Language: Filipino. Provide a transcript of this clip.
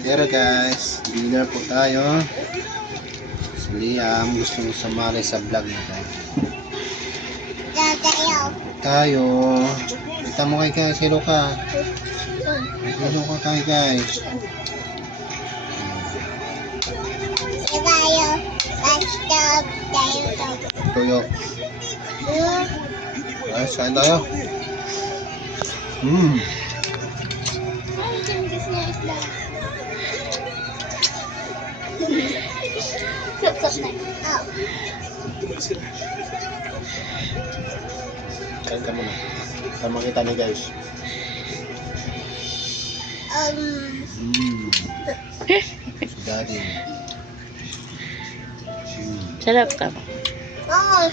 Pero guys, dinner po tayo. Si Liam gustong sumali sa vlog na tayo. Tayo. Kita mo kay guys, hello ka. Hello ka kay guys. Tuyo. Ay, saan tayo? Kain ka muna. Para makita ni guys. Si Daddy. Sarap ka. Ah.